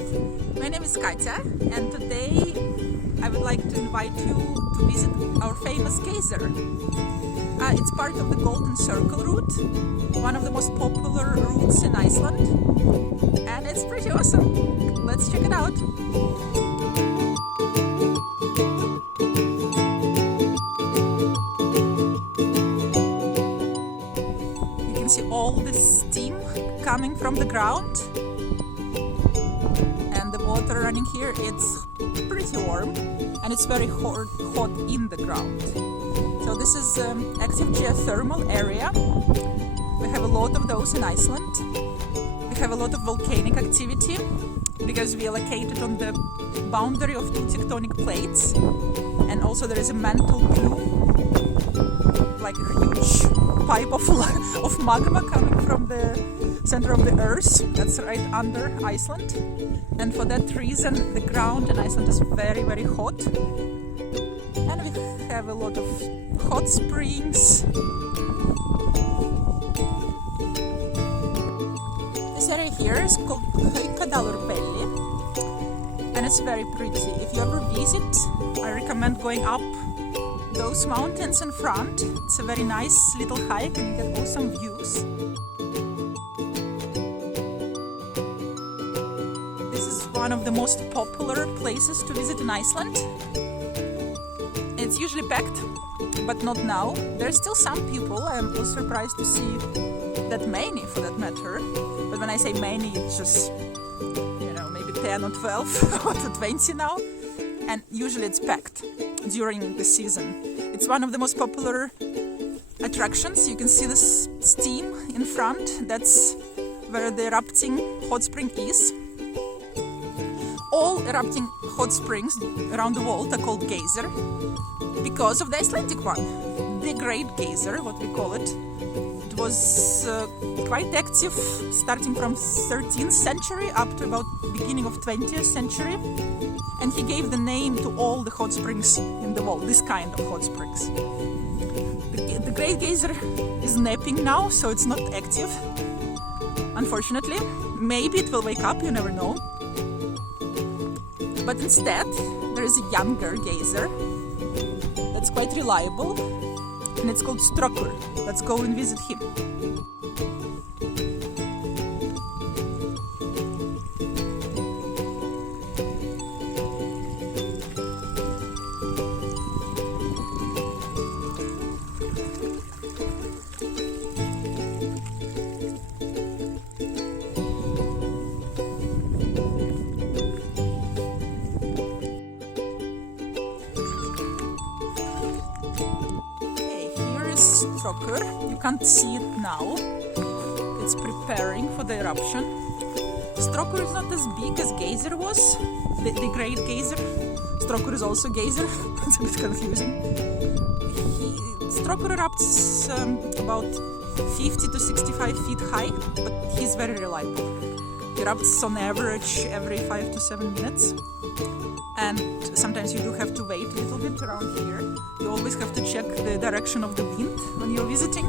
My name is Katya, and today I would like to invite you to visit our famous geyser. It's part of the Golden Circle route, one of the most popular routes in Iceland, and it's pretty awesome. Let's check it out. You can see all the steam coming from the ground. And the water running here, it's pretty warm and it's very hot in the ground. So this is active geothermal area. We have a lot of those in Iceland. We have a lot of volcanic activity because we are located on the boundary of two tectonic plates, and also there is a mantle plume, like a huge pipe of magma coming from the center of the earth that's right under Iceland. And for that reason the ground in Iceland is very, very hot, and we have a lot of hot springs. This area here is called Hotelgazer, and it's very pretty. If you ever visit, I recommend going up those mountains in front. It's a very nice little hike and you get awesome views. This is one of the most popular places to visit in Iceland. It's usually packed, but not now. There are still some people. I am also surprised to see that many, for that matter. But when I say many, it's just, maybe 10 or 12 or 20 now. And usually it's packed during the season. It's one of the most popular attractions. You can see the steam in front. That's where the erupting hot spring is. All erupting hot springs around the world are called geyser because of the Icelandic one, the Great Geyser, what we call it. It was quite active starting from 13th century up to about beginning of 20th century, and he gave the name to all the hot springs in the world, this kind of hot springs. The Great Geyser is napping now, so it's not active, unfortunately. Maybe it will wake up, you never know. But instead, there is a younger geyser that's quite reliable, and it's called Strokur. Let's go and visit him. Strokur. You can't see it now. It's preparing for the eruption. Strokur is not as big as Geyser was, the Great Geyser. Strokur is also Geyser. It's a bit confusing. Strokur erupts about 50 to 65 feet high, but he's very reliable. He erupts on average every 5 to 7 minutes. And sometimes you do have to wait a little bit around here. You always have to check the direction of the wind when you're visiting.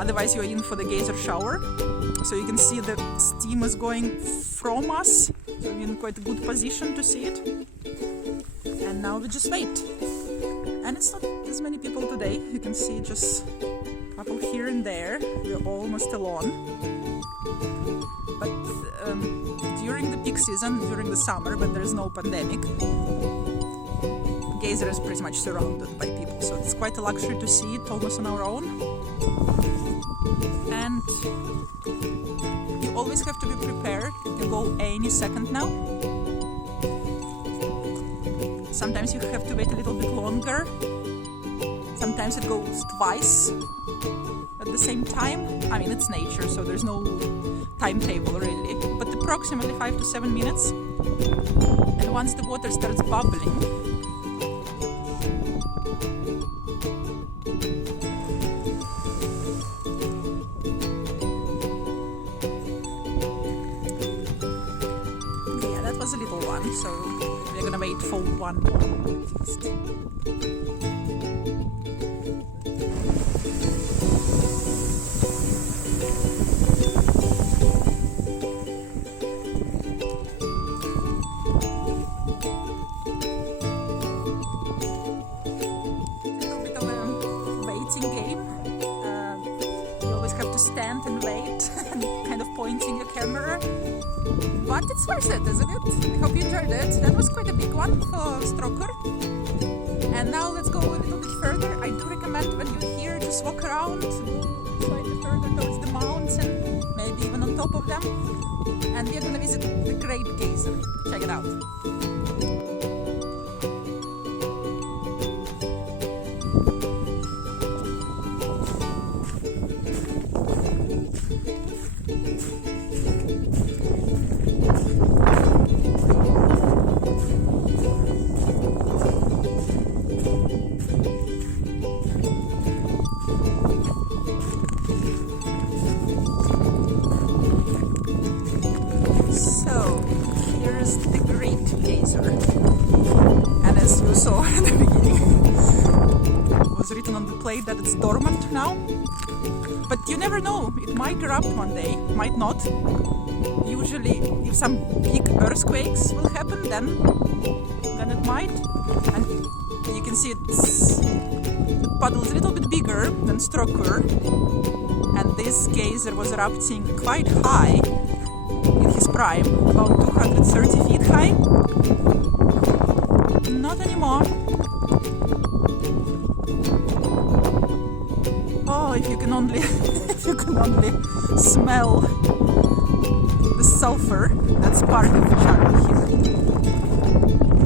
Otherwise you're in for the geyser shower. So you can see the steam is going from us. So we're in quite a good position to see it. And now we just wait. And it's not as many people today. You can see just a couple here and there. We're almost alone. But during the peak season, during the summer, when there is no pandemic, Geyser is pretty much surrounded by people, so it's quite a luxury to see it almost on our own. And you always have to be prepared. You can go any second now. Sometimes you have to wait a little bit longer. Sometimes it goes twice at the same time. I mean, it's nature, so there's no timetable really, but approximately 5 to 7 minutes. And once the water starts bubbling, yeah, that was a little one, so we're gonna wait for one more at least. pointing your camera. But it's worth it, isn't it? I hope you enjoyed it. That was quite a big one for Stroker. And now let's go a little bit further. I do recommend when you're here, just walk around, go slightly further towards the mountains and maybe even on top of them. And we're gonna visit the Great Geyser. Check it out. The Great Geyser, and as you saw at the beginning, it was written on the plate that it's dormant now, but you never know, it might erupt one day, might not. Usually if some big earthquakes will happen, then it might. And you can see the puddle is a little bit bigger than Stroker, and this geyser was erupting quite high in his prime, about 230 feet high. Not anymore. Oh, if you can only smell the sulfur that's part of the charcoal here.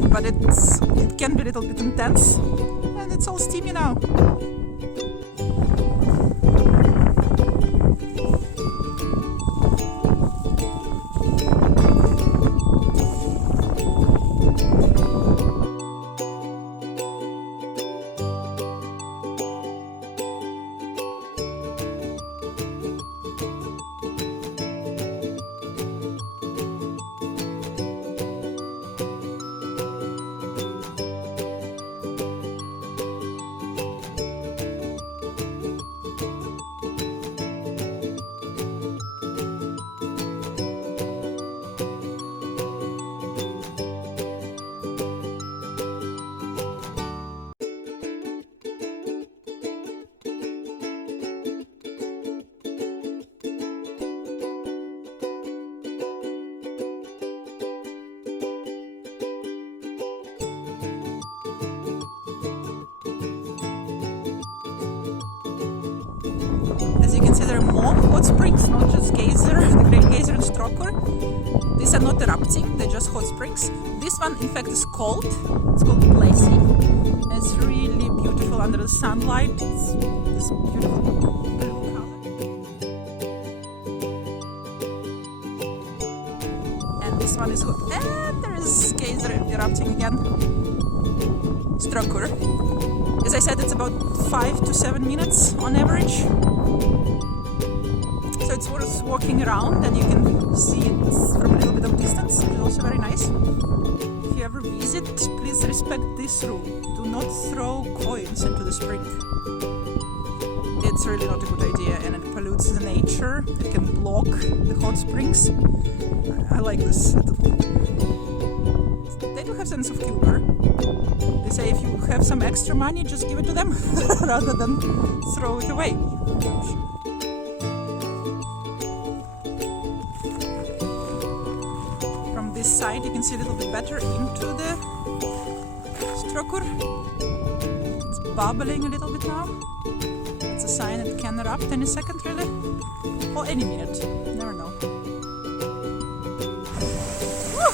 But it can be a little bit intense, and it's all steamy now. As you can see, there are more hot springs, not just Geyser, the Great Geyser and Stroker. These are not erupting, they're just hot springs. This one, in fact, is cold. It's called Glacy. It's really beautiful under the sunlight. It's this beautiful blue color. And this one is hot. And there is Geyser erupting again. Stroker. As I said, it's about 5 to 7 minutes on average. So it's worth walking around, and you can see it from a little bit of distance, which is also very nice. If you ever visit, please respect this rule. Do not throw coins into the spring. It's really not a good idea, and it pollutes the nature. It can block the hot springs. I like this. They do have sense of humor. They say if you have some extra money, just give it to them rather than throw it away. From this side you can see a little bit better into the Stroker. It's bubbling a little bit now. That's a sign it can erupt any second, really, or any minute. Never know. Woo!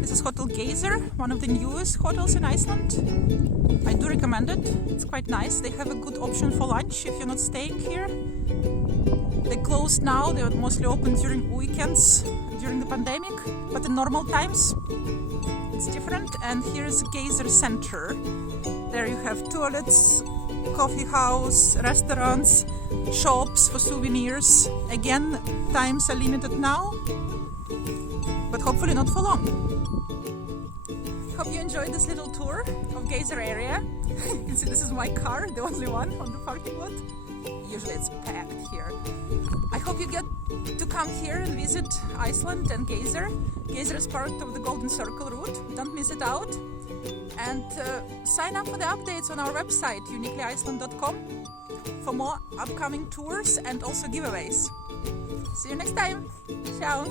This is Hotelgazer, one of the newest hotels in Iceland. I do recommend it. It's quite nice. They have a good option for lunch if you're not staying here. They're closed now. They were mostly open during weekends during the pandemic, but in normal times it's different. And here's Geysir Center. There you have toilets, coffee house, restaurants, shops for souvenirs. Again, times are limited now, but hopefully not for long. Hope you enjoyed this little tour of Geysir area. You can see this is my car, the only one on the parking lot. Usually it's packed here. I hope hope you get to come here and visit Iceland and Geysir. Geysir is part of the Golden Circle route. Don't miss it out. And sign up for the updates on our website, uniquelyiceland.com, for more upcoming tours and also giveaways. See you next time. Ciao!